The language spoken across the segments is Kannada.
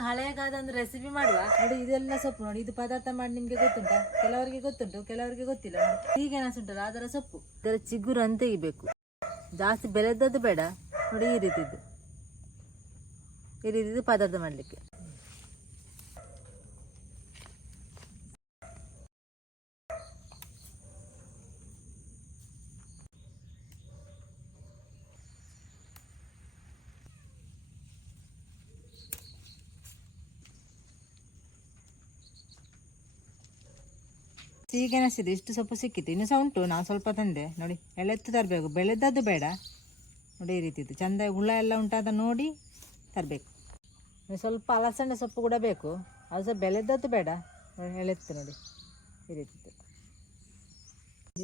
ಒಂದು ಹಳೆಗಾದ ಒಂದು ರೆಸಿಪಿ ಮಾಡುವ? ನೋಡಿ, ಇದೆಲ್ಲ ಸೊಪ್ಪು ನೋಡಿ, ಇದು ಪದಾರ್ಥ ಮಾಡಿ ನಿಮ್ಗೆ ಗೊತ್ತುಂಟಾ? ಕೆಲವರಿಗೆ ಗೊತ್ತುಂಟು, ಕೆಲವರಿಗೆ ಗೊತ್ತಿಲ್ಲ. ಈಗ ಉಂಟಲ್ಲ ಅದರ ಸೊಪ್ಪು. ಇದರ ಚಿಗುರು ಅಂತ ತೆಗಿಬೇಕು ಜಾಸ್ತಿ ಬೆಳೆದದ್ದು ಬೇಡ. ನೋಡಿ, ಈ ರೀತಿದ್ದು. ಈ ರೀತಿದ್ದು ಪದಾರ್ಥ ಮಾಡಲಿಕ್ಕೆ. ಅನಿಸ್ತಿದೆ ಇಷ್ಟು ಸ್ವಲ್ಪ ಸಿಕ್ಕಿತ್ತು. ಇನ್ನು ಸಹ ಉಂಟು. ನಾನು ಸ್ವಲ್ಪ ತಂದೆ. ನೋಡಿ, ಎಳೆತ್ತು ತರಬೇಕು. ಬೆಳೆದದ್ದು ಬೇಡ. ನೋಡಿ, ಈ ರೀತಿ ಚಂದ ಹುಳ ಎಲ್ಲ ಉಂಟಾದ ನೋಡಿ ತರಬೇಕು. ಸ್ವಲ್ಪ ಅಲಸಂಡೆ ಸೊಪ್ಪು ಕೂಡ ಬೇಕು. ಅದು ಸಹ ಬೆಳೆದದ್ದು ಬೇಡ. ಎಳೆತ್ತು ನೋಡಿ. ಈ ರೀತಿ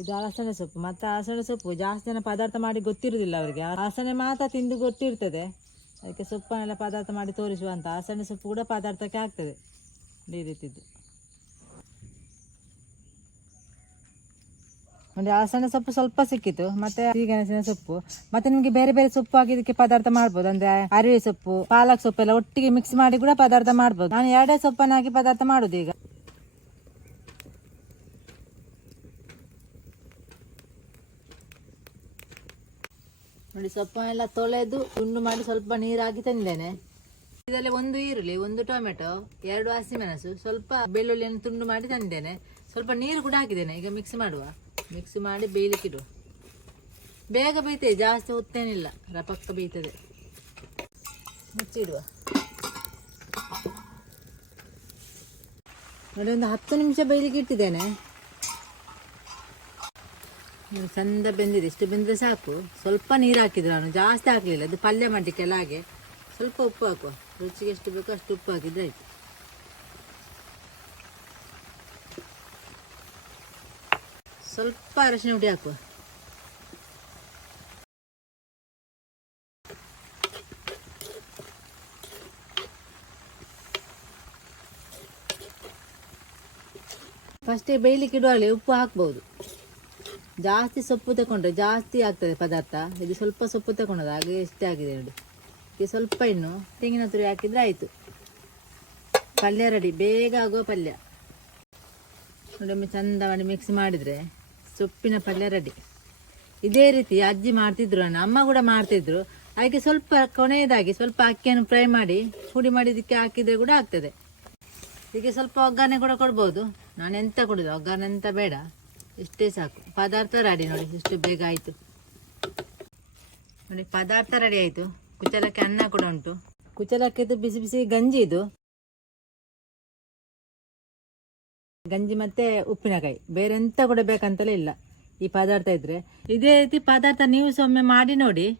ಇದು ಅಲಸಂಡೆ ಸೊಪ್ಪು. ಮತ್ತು ಅಲಸಂಡೆ ಸೊಪ್ಪು ಜಾಸ್ತಿ ಜನ ಪದಾರ್ಥ ಮಾಡಿ ಗೊತ್ತಿರೋದಿಲ್ಲ ಅವರಿಗೆ. ಅಲಸಂಡೆ ಮಾತ್ರ ತಿಂದು ಗೊತ್ತಿರ್ತದೆ. ಅದಕ್ಕೆ ಸೊಪ್ಪನ್ನೆಲ್ಲ ಪದಾರ್ಥ ಮಾಡಿ ತೋರಿಸುವಂಥ ಅಂತ. ಸೊಪ್ಪು ಕೂಡ ಪದಾರ್ಥಕ್ಕೆ ಆಗ್ತದೆ. ಈ ರೀತಿದ್ದು ಒಂದು ಅಲಸಂಡೆ ಸೊಪ್ಪು ಸ್ವಲ್ಪ ಸಿಕ್ಕಿತ್ತು ಮತ್ತೆ ಸಿಹಿಗೆಣಸಿನ ಸೊಪ್ಪು. ಮತ್ತೆ ನಿಮಗೆ ಬೇರೆ ಬೇರೆ ಸೊಪ್ಪು ಹಾಕಿ ಇದಕ್ಕೆ ಪದಾರ್ಥ ಮಾಡ್ಬೋದು. ಅಂದ್ರೆ ಅರಿವೆ ಸೊಪ್ಪು, ಪಾಲಕ್ ಸೊಪ್ಪು ಎಲ್ಲ ಒಟ್ಟಿಗೆ ಮಿಕ್ಸ್ ಮಾಡಿ ಕೂಡ ಪದಾರ್ಥ ಮಾಡ್ಬೋದು. ನಾನು ಎರಡೇ ಸೊಪ್ಪನ್ನು ಹಾಕಿ ಪದಾರ್ಥ ಮಾಡುದು ಈಗ. ನೋಡಿ, ಸೊಪ್ಪನ್ನೆಲ್ಲ ತೊಳೆದು ತುಂಡು ಮಾಡಿ ಸ್ವಲ್ಪ ನೀರು ಹಾಕಿ ತಂದೇನೆ ಇದರಲ್ಲಿ ಒಂದು ಈರುಳ್ಳಿ, ಒಂದು ಟೊಮೆಟೊ, ಎರಡು ಹಸಿಮೆಣಸು, ಸ್ವಲ್ಪ ಬೆಳ್ಳುಳ್ಳಿಯನ್ನು ತುಂಡು ಮಾಡಿ ತಂದೇನೆ ಸ್ವಲ್ಪ ನೀರು ಕೂಡ ಹಾಕಿದ್ದೇನೆ. ಈಗ ಮಿಕ್ಸ್ ಮಾಡುವ. ಮಿಕ್ಸ್ ಮಾಡಿ ಬೇಯಲಿಕ್ಕಿಡುವ. ಬೇಗ ಬೇಯ್ತದೆ ಜಾಸ್ತಿ ಹೊತ್ತೇನಿಲ್ಲ. ರಪಕ್ಕ ಬೇಯ್ತದೆ. ಮುಚ್ಚಿಡುವ. ನೋಡಿ, ಒಂದು ಹತ್ತು ನಿಮಿಷ ಬೇಯಲಿಕ್ಕೆ ಇಟ್ಟಿದ್ದೇನೆ. ಚಂದ ಬೆಂದಿದೆ. ಇಷ್ಟು ಬೆಂದರೆ ಸಾಕು. ಸ್ವಲ್ಪ ನೀರು ಹಾಕಿದ್ರು ನಾನು. ಜಾಸ್ತಿ ಹಾಕಲಿಲ್ಲ. ಅದು ಪಲ್ಯ ಮಾಡಲಿಕ್ಕೆಲ್ಲ ಹಾಗೆ. ಸ್ವಲ್ಪ ಉಪ್ಪು ಹಾಕುವ. ರುಚಿಗೆ ಎಷ್ಟು ಬೇಕೋ ಅಷ್ಟು ಉಪ್ಪು ಹಾಕಿದ್ರೆ ಆಯ್ತು. ಸ್ವಲ್ಪ ಅರಶಿನ ಹುಡಿ ಹಾಕುವ. ಫಸ್ಟೇ ಬೇಯಲಿಕ್ಕೆ ಇಡುವಾಗಲೇ ಉಪ್ಪು ಹಾಕ್ಬೋದು. ಜಾಸ್ತಿ ಸೊಪ್ಪು ತಗೊಂಡ್ರೆ ಜಾಸ್ತಿ ಆಗ್ತದೆ ಪದಾರ್ಥ. ಇದು ಸ್ವಲ್ಪ ಸೊಪ್ಪು ತಗೊಂಡದ್ದು ಹಾಗೆ ಎಷ್ಟೇ ಆಗಿದೆ ನೋಡಿ. ಈಗ ಸ್ವಲ್ಪ ಇನ್ನು ತೆಂಗಿನ ತುರಿ ಹಾಕಿದ್ರೆ ಆಯಿತು. ಪಲ್ಯ ರೆಡಿ ಬೇಗ ಆಗುವ ಪಲ್ಯ. ನೋಡಿ ಚಂದ ಮಾಡಿ ಮಿಕ್ಸ್ ಮಾಡಿದರೆ. ಸೊಪ್ಪಿನ ಪಲ್ಯ ರೆಡಿ. ಇದೇ ರೀತಿ ಅಜ್ಜಿ ಮಾಡ್ತಿದ್ರು ನನ್ನ ಅಮ್ಮ ಕೂಡ ಮಾಡ್ತಿದ್ರು. ಅದಕ್ಕೆ ಸ್ವಲ್ಪ ಕೊನೆಯದಾಗಿ ಸ್ವಲ್ಪ ಅಕ್ಕಿಯನ್ನು ಫ್ರೈ ಮಾಡಿ ಹುಡಿ ಮಾಡಿ ಇದಕ್ಕೆ ಹಾಕಿದರೆ ಕೂಡ ಆಗ್ತದೆ. ಇದಕ್ಕೆ ಸ್ವಲ್ಪ ಒಗ್ಗರಣೆ ಕೂಡ ಕೊಡ್ಬೋದು. ನಾನು ಎಂತ ಕೊಡೋದು? ಒಗ್ಗರಣೆ ಎಂತ ಬೇಡ. ಇಷ್ಟೇ ಸಾಕು. ಪದಾರ್ಥ ರೆಡಿ ನೋಡಿ, ಇಷ್ಟು ಬೇಗ ಆಯಿತು. ನೋಡಿ, ಪದಾರ್ಥ ರೆಡಿ ಆಯಿತು. ಕುಚಲಕ್ಕೆ ಅನ್ನ ಕೂಡ ಉಂಟು. ಕುಚಲಕ್ಕಿದು ಬಿಸಿ ಬಿಸಿ ಗಂಜಿ ಇದು. ಗಂಜಿ ಮತ್ತೆ ಉಪ್ಪಿನಕಾಯಿ. ಬೇರೆ ಎಂತ ಕೂಡ ಬೇಕಂತಲೇ ಇಲ್ಲ. ಈ ಪದಾರ್ಥ ಇದ್ರೆ. ಇದೇ ರೀತಿ ಪದಾರ್ಥ ನೀವು ಸೊಮ್ಮೆ ಮಾಡಿ ನೋಡಿ.